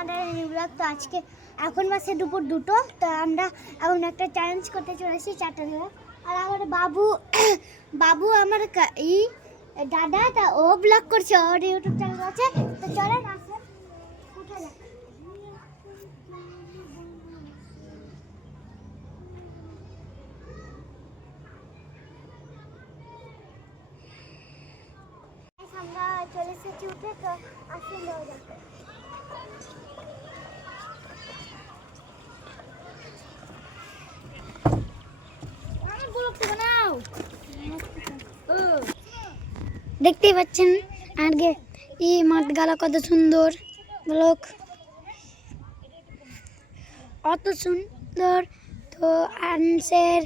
Canada new blog. তো আজকে এখন মাসে দুপুর 2টো, তো আমরা এখন একটা চ্যালেঞ্জ করতে চলেছি 4টা ধরে। আর আমার বাবু আমার দাদা, তা ও ব্লগ করছে, ওর ইউটিউব চ্যানেল আছে। তো চলেন আসেন উঠে যাক। আমরা চলে এসেছি উঠে, তো আসেন যাওয়া যাক। দেখতেই পাচ্ছেন আগে এই মাঠ গালা কত সুন্দর, ব্লক অত সুন্দর। তো আনসের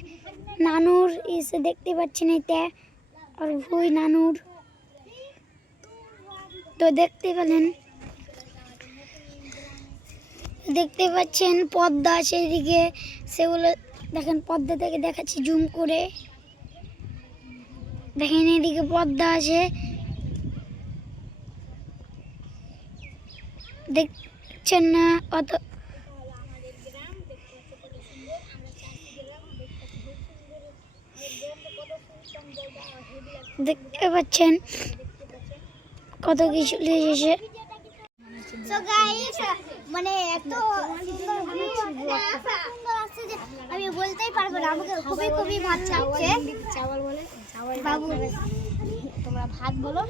নানুর এসে দেখতে পাচ্ছেন এটা, আর ভুই নানুর। তো দেখতে পেলেন, দেখতে পাচ্ছেন পদ্মা সেদিকে, সেগুলো দেখেন পদ্মা থেকে দেখাচ্ছি জুম করে। দেখেন এদিকে পদ্মা আছে, দেখছেন না? অত দেখতে পাচ্ছেন কত কিছু এসেছে। সো গাইস, মানে এত সুন্দর আছে যে আমি বলতেই পারবো না। আমাকে খুবই খুবই ভাত চাইছে। চাওয়াল বলে, বাবু তোমরা ভাত বলো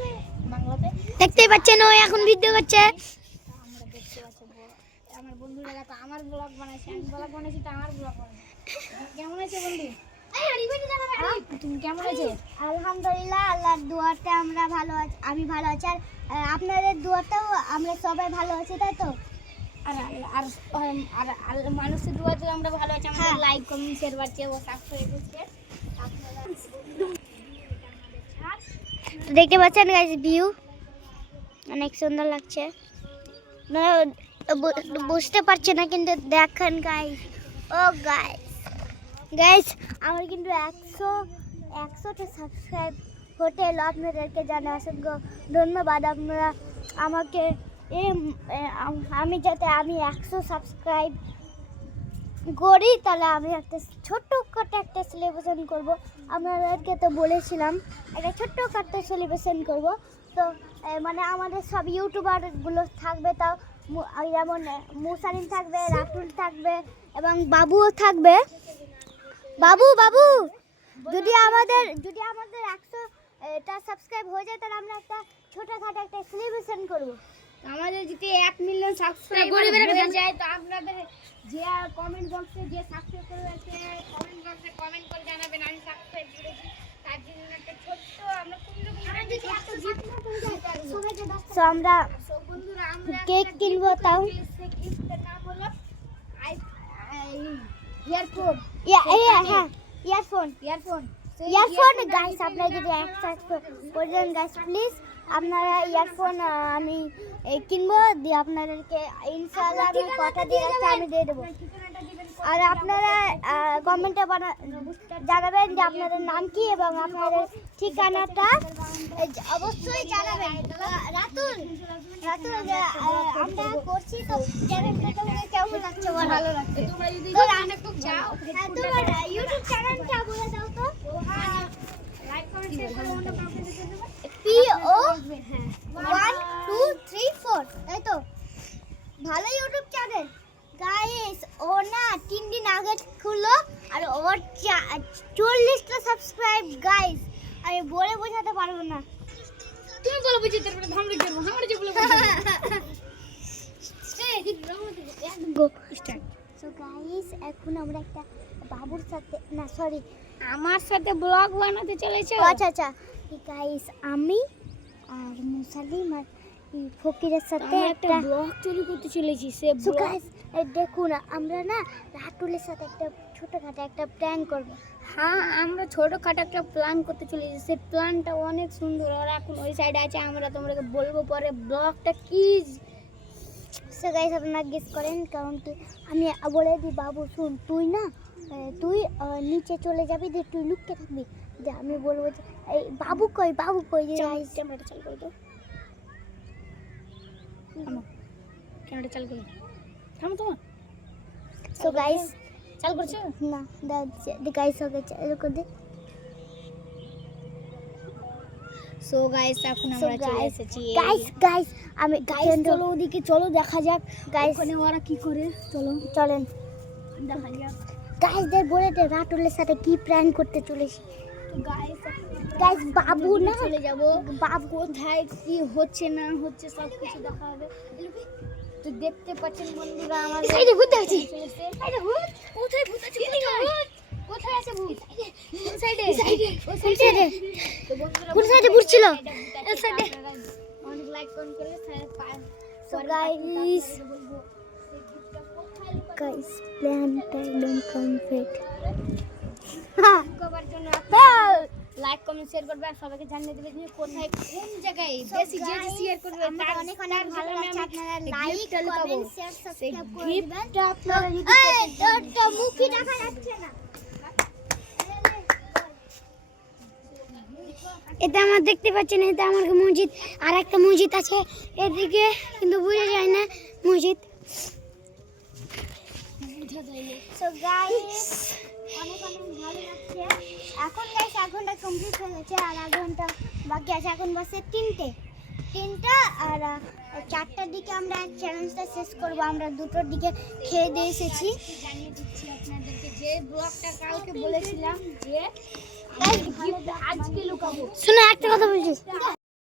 বাংলাতে। দেখতেই পাচ্ছেন ও এখন ভিডিও করছে। আমরা দেখতে পাচ্ছি আমার বন্ধুরা তো আমার ব্লগ বানাইছে, আমি ব্লগ বানাইছি, তো আমার ব্লগ বানাইছে। কেমন আছে বন্ধু? তুমি কেমন আছো? আলহামদুলিল্লাহ, আল্লাহর দোয়াতে আমরা ভালো আছি, আমি ভালো আছি। আর আপনাদের দোয়াতেও আমরা সবাই ভালো আছি, তাই তো? আর আর আর মানুষের দোয়াতেও আমরা ভালো আছি। আমাদের লাইক কমেন্ট শেয়ার বাড়ছে ও সাবস্ক্রাইব করছে। দেখতে পাচ্ছেন গাইস, ভিউ অনেক সুন্দর লাগছে। বুঝতে পারছি না, কিন্তু দেখেন গাইস, ও গাইস আমার কিন্তু 100টা সাবস্ক্রাইব হতে এলো। আপনাদেরকে জানাই অসংখ্য ধন্যবাদ। আপনারা আমাকে আমি যাতে 100 সাবস্ক্রাইব করি, তাহলে আমি একটা ছোট্টখাটো একটা সেলিব্রেশন করব। আপনাদেরকে তো বলেছিলাম একটা ছোট্টখাটো সেলিব্রেশন করব। তো মানে আমাদের সব ইউটিউবারগুলো থাকবে, তাও যেমন মুসারিন থাকবে, রাতুল থাকবে এবং বাবুও থাকবে। বাবু যদি আমাদের 100টা সাবস্ক্রাইব হয়ে যায়, তাহলে আমরা একটা ছোটখাটো একটা সেলিব্রেশন করব। আমাদের যদি 1 মিলিয়ন সাবস্ক্রাইব হয়ে যায়, তো আপনাদের যে কমেন্ট বক্সে যে সাবস্ক্রাইব করে আছে, কমেন্ট বক্সে কমেন্ট করে জানাবেন আমি সাবস্ক্রাইব করেছি। তার জন্য একটা ছোট্ট আমরা সো আমরা বন্ধুরা আমরা কেক কিনবো, তাও গিফটের নাম হলো ইয়ারফোন। ইয়ারফোন গাইস, আপনারা যদি করে দেন গাইস প্লিজ। আপনারা ইয়ারফোন আমি কিনবো, দিয়ে আপনাদেরকে ইনশাআল্লাহ আমি কথা দিয়ে আমি দিয়ে দেবো। আর আপনারা কমেন্টে জানাবেন যে আপনাদের নাম কি এবং আপনাদের ঠিকানাটা অবশ্যই জানাবেন। রাতুল আমরা করছি, তো চ্যানেলটা কেমন লাগছে? ভালো লাগছে। তোমরা যদি খুব চাও, তোমার ইউটিউব চ্যানেলটা বলে দাও তো। লাইক কমেন্ট শেয়ার করে অন্য কাউকে দিতে দেব। PO 1 2 3 4, তাই তো? ভালো ইউটিউব চ্যানেল গাইস। ও না 3 দিন আগে খুললো, আর ওর 40টা সাবস্ক্রাইব গাইস। আমি বলে বোঝাতে পারবো না। তুমি বলে বুঝাতে পারবে, আমরা করব, আমরা যে বলে গো স্টার্ট। সো গাইস, এখন আমরা একটা বাবুর সাথে না সরি আমার সাথে ব্লগ বানাতে চলেছে। আচ্ছা গাইস, আমি আর মুসালিম আর ফকিরের সাথে একটা ব্লগ তৈরি করতে চলেছি। সে গাইস দেখুন, আমরা না রাতুলের সাথে একটা ছোটখাটো একটা প্ল্যান করব। হ্যাঁ, আমরা ছোটখাটো একটা প্ল্যান করতে চলেছি। সেই প্ল্যানটা অনেক সুন্দর, আর এখন ওই সাইডে আছে। আমরা তোমাকে বলবো পরে ব্লগটা কি। সো গাইস, আপনারা গেস করেন, কারণ আমি বলে দিই বাবু শুন, তুই নিচে চলে যাবি, যে তুই লুকিয়ে থাকবি, যে আমি বলবো যে এই বাবু কই ক্যামেরাটা চালু করে দাও। ক্যামেরা চালু করো থামো তোমার সো গাইস চালু করছো না গাইস ওকে চালু করে দে সো গাইস এখন আমরা চলে এসেছি গাইস আমি গাইস চলো ওদিকে চলো দেখা যাক গাইস ওখানে ওরা কি করে চলো চলেন দেখা যাক গাইসদের বলে দে রাতুলের সাথে কি প্ল্যান করতে চলেছি গাইস বাবু না চলে যাব বাবু কোথায় কি হচ্ছে না হচ্ছে সব কিছু দেখা হবে তো দেখতে পাচ্ছেন বন্ধুরা আমাদের সাইডে ভূত আছে সাইডে ভূত কোথায় ভূত আছে কোথায় আছে ভূত কোন সাইডে কোন সাইডে তো বন্ধুরা কোন সাইডে ভূত ছিল এই সাইডে অনেক লাইক কমেন্ট করলে সো গাইস প্ল্যানটা একদম কমপ্লিট কভার জন্য লাইক কমেন্ট শেয়ার করবে আর সবাইকে জানিয়ে দেবে যে কোথায় কোন জায়গায় বেশি যে শেয়ার করবে তার অনেক অনেক ভালো লাগছে আপনারা লাইক কমেন্ট শেয়ার সাবস্ক্রাইব করে দিবেন গিফটটা আপনারা যদি এই তোরটা মুখই দেখা যাচ্ছে না এটা আমরা দেখতে পাচ্ছেন এটা আমার মসজিদ আর একটা মসজিদ আছে এদিকে কিন্তু বোঝা যায় না মসজিদ সো গাইস অনেক অনেক ভালো লাগছে এখন গাইস 1 ঘন্টা কমপ্লিট হয়ে গেছে আর 1 ঘন্টা বাকি আছে এখন বাসে 3টা আর 4টার দিকে আমরা চ্যালেঞ্জটা শেষ করব আমরা 2টোর দিকে খেয়ে দিয়ে এসেছি জানিয়ে দিচ্ছি আপনাদেরকে যে ব্লগটা কালকে বলেছিলাম যে গিফট আজকে লুকাবো শুনে একটা কথা বলছি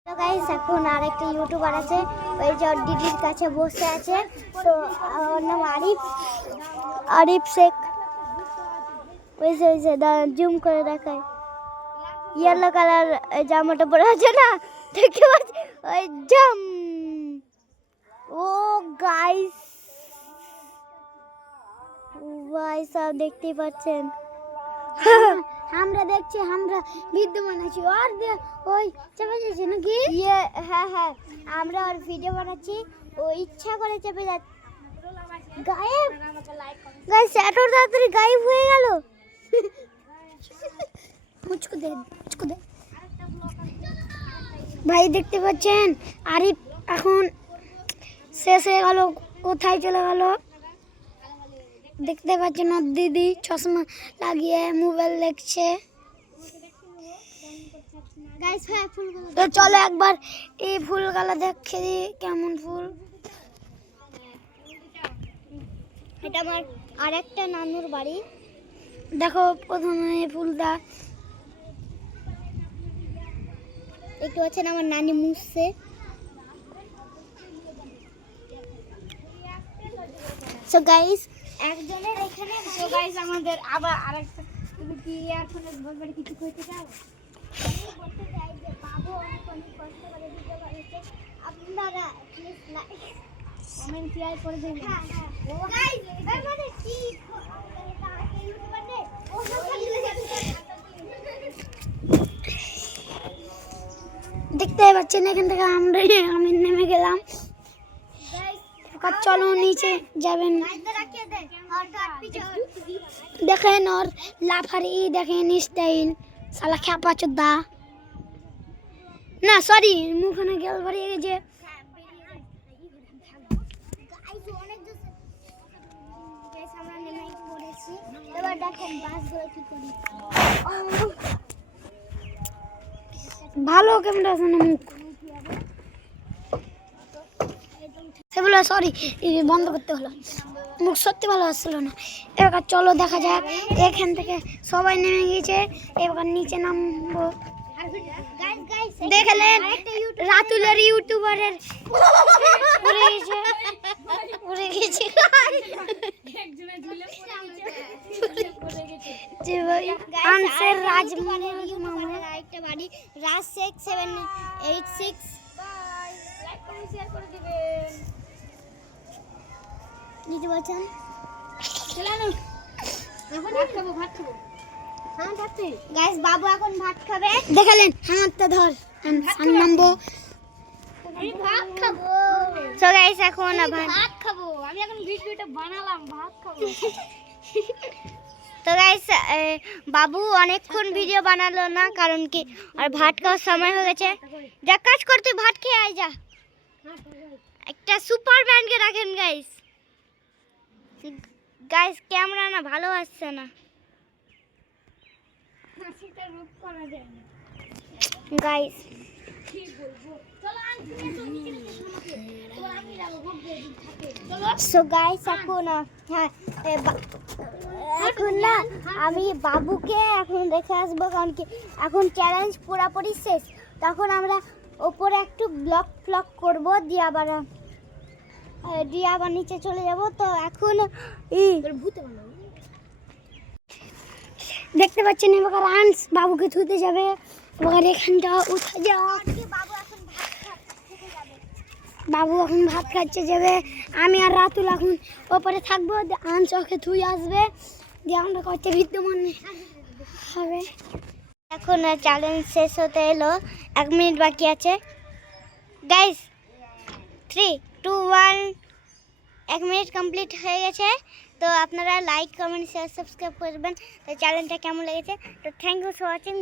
তো গাইস এখন আরেকটা ইউটিউবার আছে ওই যে দিদির কাছে বসে আছে তো ওর নাম আরিফ শেখ ওই যে জুম করে দেখায় ইয়েলো কালার জামাটা পরে আছে না দেখতে পাচ্ছি ওই জাম ও গাইস সব দেখতে পাচ্ছেন আমরা দেখছি আমরা বিদ্যমান আছি আর ওই চেপে যাচ্ছে নাকি হ্যাঁ আমরা আর ভিডিও বানাচ্ছি ও ইচ্ছা করে চেপে যাচ্ছে গায়েব গাইস এত তাড়াতাড়ি গায়েব হয়ে গেল মুচকো দে ভাই দেখতে পাচ্ছেন আরিফ এখন শেষ হয়ে গেল কোথায় চলে গেল দেখতে পাচ্ছেন ওর দিদি চশমা লাগিয়ে মোবাইল দেখছে তো চলো একবার এই ফুলগুলো দেখে দিই কেমন ফুল এটা আমার আরেকটা নানুর বাড়ি দেখো প্রথমে ফুলটা একটু আছেন আমার নানি মুছছে সো গাইস একজনের এখানে সো গাইস আমাদের আবার আরেকটা তুমি কি ইয়ারফোনের বলবারে কিছু কইতে চাও আমি বলতে চাই যে বাবু অনেক কষ্ট করে ভিডিও বানাচ্ছে আপনারা প্লিজ লাইক কমেন্ট শেয়ার করে দিন গাইস এর মানে কি দেখতে পাচ্ছেন এখান থেকে আমি নেমে গেলাম চলো নিচে যাবেন দেখেন ওর লাফারি দেখেন স্টাইল সালা খ্যাপা চোদ্দা না সরি মুখে গেল বাড়িয়ে গেছে এবার দেখেন বাসগুলো কি করি ভালো ক্যামেরা আছে না মুখ সেগুলো সরি বন্ধ করতে হলো মুখ সত্যি ভালো আসছিল না এবার চলো দেখা যাক এখান থেকে সবাই নেমে গিয়েছে এবার নিচে নামবো দেখলেন রাতুলের ইউটিউবারের উড়ে গেছে আনসার রাজমানের আরেকটা বাড়ি রাজ শেখ 786 লাইক কমেন্ট শেয়ার করে দিবেন নিতে বলছেন চলো এখন ভাত খাবো হ্যাঁ খাচ্ছি গাইস বাবু এখন ভাত খাবে দেখালেন হাতটা ধর আমি নামবো আমি ভাত খাবো সো গাইস এখন ভাত খাবো আমি এখন ভিডিওটা বানালাম ভাত খাবো তো গাইস বাবু অনেকক্ষণ ভিডিও বানালো না কারণ কি আর ভাত খাওয়ার সময় হয়ে গেছে যা কাজ করতে ভাত খেয়ে আয় যা একটা সুপারম্যানকে রাখেন গাইস। গাইস ক্যামেরা না ভালো আসছে না হাসিটা রূপ করা যায় না গাইস। কি বলবো চলো আমি যাবো ভোগ দিয়ে দিই থাকে চলো সো গাইস এখন হ্যাঁ এখন না আমি বাবুকে এখন রেখে আসবো, কারণ কি এখন চ্যালেঞ্জ পুরোপুরি শেষ। তখন আমরা ওপরে একটু ব্লক করবো, দিয়ে আবার নিচে চলে যাব। তো এখন ভূতে বানাবো দেখতে পাচ্ছেন এবার আনস বাবুকে ধুতে যাবে, এবার এখানটা উঠে যাওয়া। বাবু এখন ভাত খাচ্ছে যাবে, আমি আর রাতুল এখন ওপরে থাকবো, আনস ওকে ধুয়ে আসবে, দিয়ে আমরা করতে বিদ্যমান হবে। এখন চ্যালেঞ্জ শেষ হতে এলো, 1 মিনিট বাকি আছে গাইস। 3, 2, 1 1 মিনিট কমপ্লিট হয়ে গেছে। তো আপনারা লাইক কমেন্ট শেয়ার সাবস্ক্রাইব করবেন। তো চ্যানেলটা কেমন লেগেছে, তো থ্যাংক ইউ ফর ওয়াচিং।